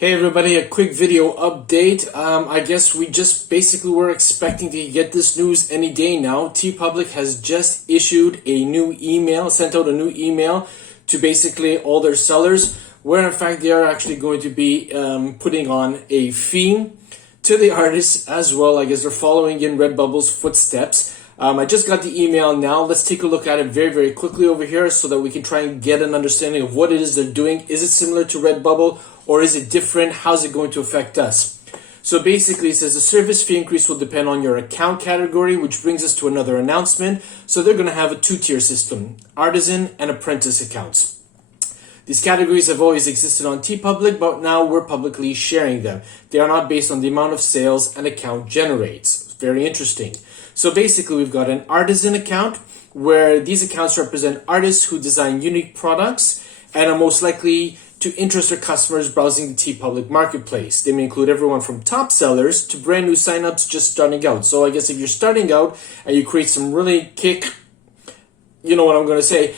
Hey everybody, a quick video update. I guess we just basically were expecting to get this news any day now. Teepublic has just issued a new email, sent out a new email to basically all their sellers, where in fact they are actually going to be putting on a fee to the artists as well. I guess they're following in Redbubble's footsteps. I just got the email now. Let's take a look at it very quickly over here so that we can try and get an understanding of what it is they're doing. Is it similar to Redbubble or is it different? How's it going to affect us? So basically it says the service fee increase will depend on your account category, which brings us to another announcement. So they're going to have a two-tier system, artisan and apprentice accounts. These categories have always existed on Teepublic, but now we're publicly sharing them. They are not based on the amount of sales an account generates. Very interesting. So basically we've got an artisan account where these accounts represent artists who design unique products and are most likely to interest their customers browsing the Teepublic marketplace. They may include everyone from top sellers to brand new signups just starting out. So I guess if you're starting out and you create some really you know what I'm going to say,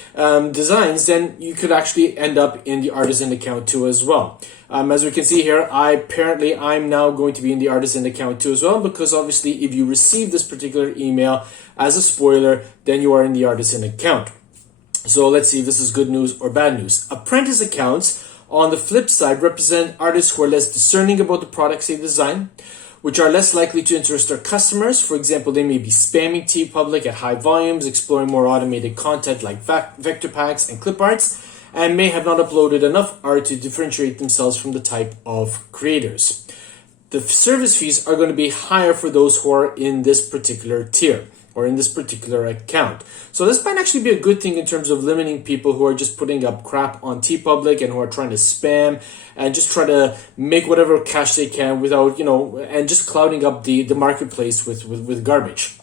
designs, then you could actually end up in the artisan account too as well. As we can see here, I'm now going to be in the artisan account too as well, because obviously if you receive this particular email as a spoiler, then you are in the artisan account. So let's see if this is good news or bad news. Apprentice accounts, on the flip side, represent artists who are less discerning about the products they design, which are less likely to interest their customers. For example, they may be spamming Teepublic at high volumes, exploring more automated content like vector packs and clip arts, and may have not uploaded enough art to differentiate themselves from the type of creators. The service fees are going to be higher for those who are in this particular tier or in this particular account. So this might actually be a good thing in terms of limiting people who are just putting up crap on Teepublic and who are trying to spam and just try to make whatever cash they can without, and just clouding up the marketplace with garbage.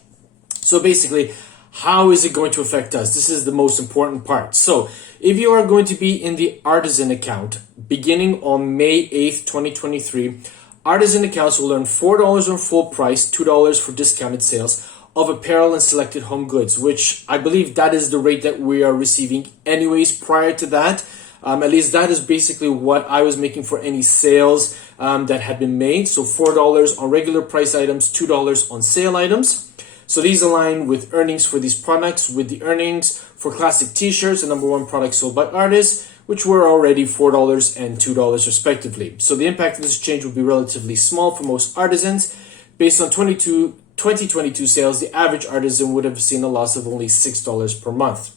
So basically, how is it going to affect us? This is the most important part. So if you are going to be in the artisan account beginning on May 8th, 2023, artisan accounts will earn $4 on full price, $2 for discounted sales of apparel and selected home goods, which I believe that is the rate that we are receiving anyways. Prior to that, at least that is basically what I was making for any sales that had been made. So $4 on regular price items, $2 on sale items. So these align with earnings for these products, with the earnings for classic t-shirts, the #1 product sold by artists, which were already $4 and $2 respectively. So the impact of this change will be relatively small for most artisans. Based on 2022 sales, the average artisan would have seen a loss of only $6 per month.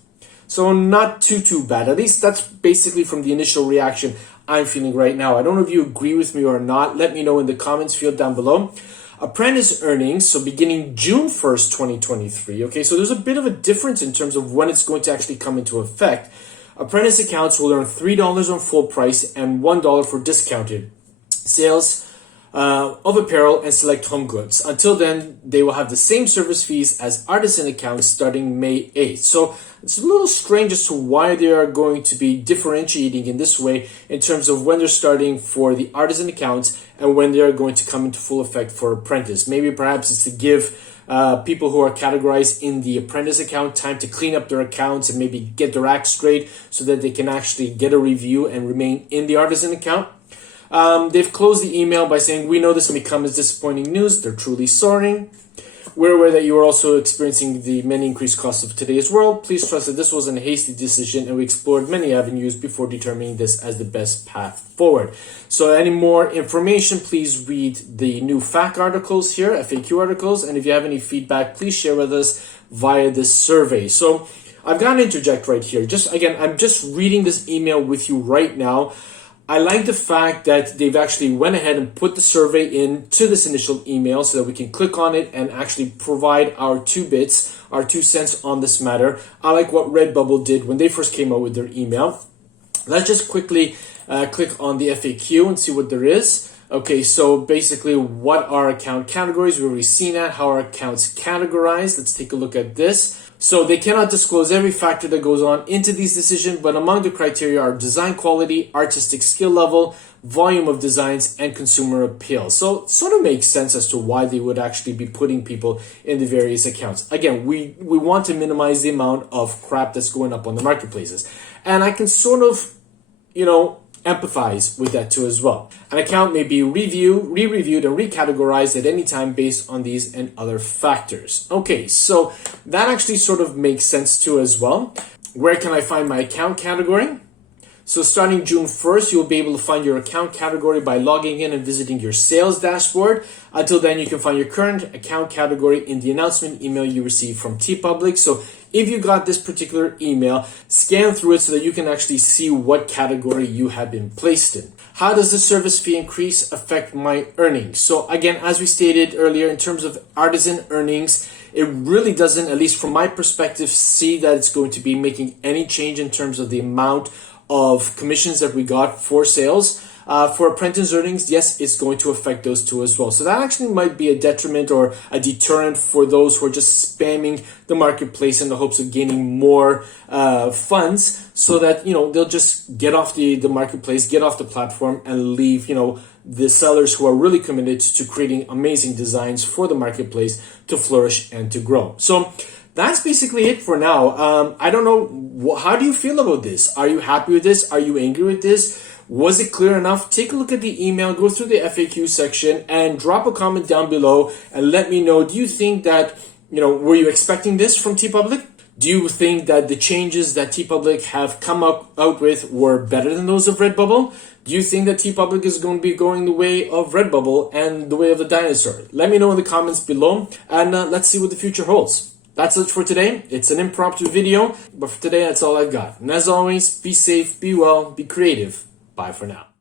So not too bad. At least that's basically from the initial reaction I'm feeling right now. I don't know if you agree with me or not. Let me know in the comments field down below. Apprentice earnings, so beginning June 1st, 2023. Okay, so there's a bit of a difference in terms of when it's going to actually come into effect. Apprentice accounts will earn $3 on full price and $1 for discounted sales of apparel and select home goods. Until then, they will have the same service fees as artisan accounts starting May 8th. So it's a little strange as to why they are going to be differentiating in this way in terms of when they're starting for the artisan accounts and when they are going to come into full effect for apprentice. Maybe perhaps it's to give people who are categorized in the apprentice account time to clean up their accounts and maybe get their act straight so that they can actually get a review and remain in the artisan account. They've closed the email by saying, "We know this may come as disappointing news. They're truly sorry. We're aware that you are also experiencing the many increased costs of today's world. Please trust that this wasn't a hasty decision and we explored many avenues before determining this as the best path forward." So any more information, please read the new FAQ articles here, FAQ articles. And if you have any feedback, please share with us via this survey. So I've got to interject right here. I'm just reading this email with you right now. I like the fact that they've actually went ahead and put the survey into this initial email so that we can click on it and actually provide our 2 cents on this matter. I like what Redbubble did when they first came out with their email. Let's just quickly click on the FAQ and see what there is. Okay, so basically what are account categories? We've already seen that, how are accounts categorized. Let's take a look at this. So they cannot disclose every factor that goes on into these decisions, but among the criteria are design quality, artistic skill level, volume of designs, and consumer appeal. So it sort of makes sense as to why they would actually be putting people in the various accounts. Again, we want to minimize the amount of crap that's going up on the marketplaces. And I can sort of, empathize with that too as well. An account may be re-reviewed, and recategorized at any time based on these and other factors. Okay, so that actually sort of makes sense too as well. Where can I find my account category? So starting June 1st, you'll be able to find your account category by logging in and visiting your sales dashboard. Until then, you can find your current account category in the announcement email you received from Teepublic. So if you got this particular email, scan through it so that you can actually see what category you have been placed in. How does the service fee increase affect my earnings? So again, as we stated earlier, in terms of artisan earnings, it really doesn't, at least from my perspective, see that it's going to be making any change in terms of the amount of commissions that we got for sales. For apprentice earnings, yes, it's going to affect those two as well. So that actually might be a detriment or a deterrent for those who are just spamming the marketplace in the hopes of gaining more funds, so that, you know, they'll just get off the marketplace, get off the platform, and leave, you know, the sellers who are really committed to creating amazing designs for the marketplace to flourish and to grow. So that's basically it for now. I don't know, how do you feel about this? Are you happy with this? Are you angry with this? Was it clear enough? Take a look at the email, go through the FAQ section, and drop a comment down below and let me know, do you think that, you know, were you expecting this from Teepublic? Do you think that the changes that Teepublic have come out with were better than those of Redbubble? Do you think that Teepublic is going to be going the way of Redbubble and the way of the dinosaur? Let me know in the comments below, and let's see what the future holds. That's it for today. It's an impromptu video, but for today, that's all I've got. And as always, be safe, be well, be creative. Bye for now.